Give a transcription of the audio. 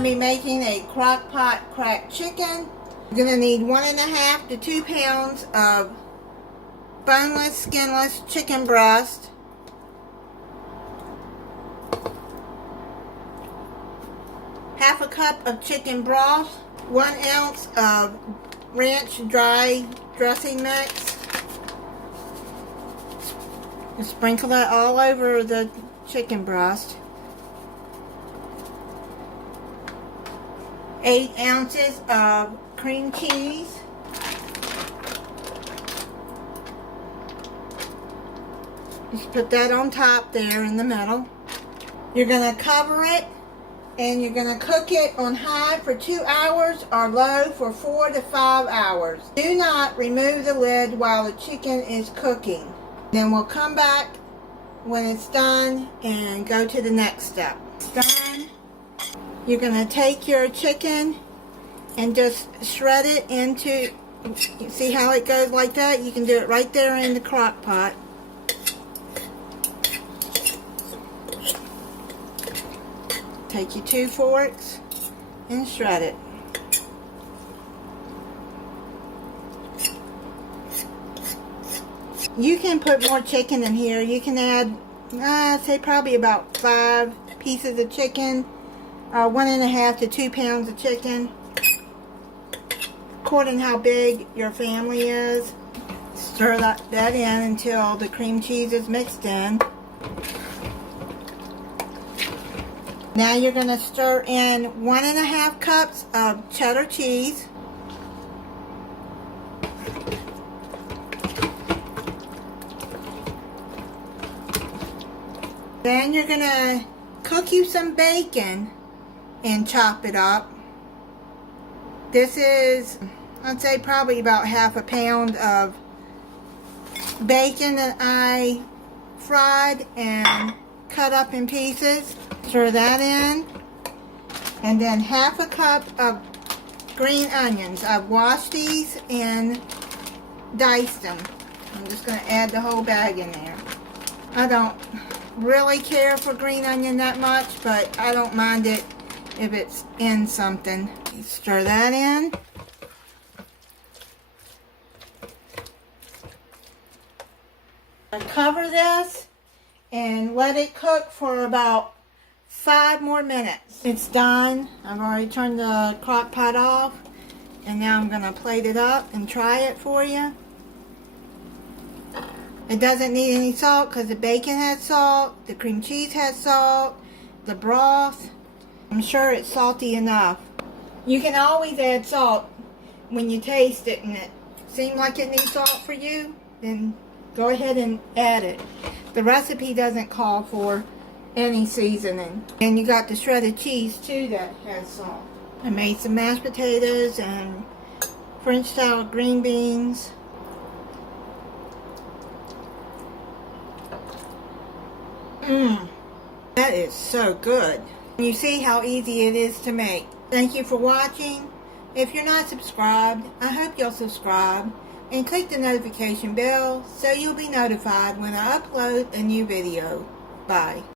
going to be making a crock pot cracked chicken. You're going to need 1.5 to 2 pounds of boneless, skinless chicken breast. Half a cup of chicken broth. 1 ounce of ranch dry dressing mix. And sprinkle it all over the chicken breast. 8 ounces of cream cheese. Just put that on top there in the middle. You're going to cover it and you're going to cook it on high for 2 hours or low for 4 to 5 hours. Do not remove the lid while the chicken is cooking. Then we'll come back when it's done and go to the next step. It's done. You're going to take your chicken and just shred it into, you see how it goes like that? You can do it right there in the crock pot. Take your 2 forks and shred it. You can put more chicken in here. You can add, I'd say probably about 5 pieces of chicken, 1.5 to 2 pounds of chicken, according how big your family is. Stir that in until the cream cheese is mixed in. Now you're going to stir in 1.5 cups of cheddar cheese. Then you're going to cook you some bacon and chop it up. This is, I'd say probably about half a pound of bacon that I fried and cut up in pieces. Stir that in. And then half a cup of green onions. I've washed these and diced them. I'm just going to add the whole bag in there. I don't really care for green onion that much, but I don't mind it if it's in something. Stir that in. Cover this and let it cook for about 5 more minutes. It's done. I've already turned the crock pot off, and now I'm going to plate it up and try it for you. It doesn't need any salt because the bacon has salt, the cream cheese has salt, the broth. I'm sure it's salty enough. You can always add salt when you taste it and it seems like it needs salt for you, then go ahead and add it. The recipe doesn't call for any seasoning. And you got the shredded cheese too that has salt. I made some mashed potatoes and French style green beans. That is so good. You see how easy it is to make. Thank you for watching. If you're not subscribed, I hope you'll subscribe and click the notification bell so you'll be notified when I upload a new video. Bye.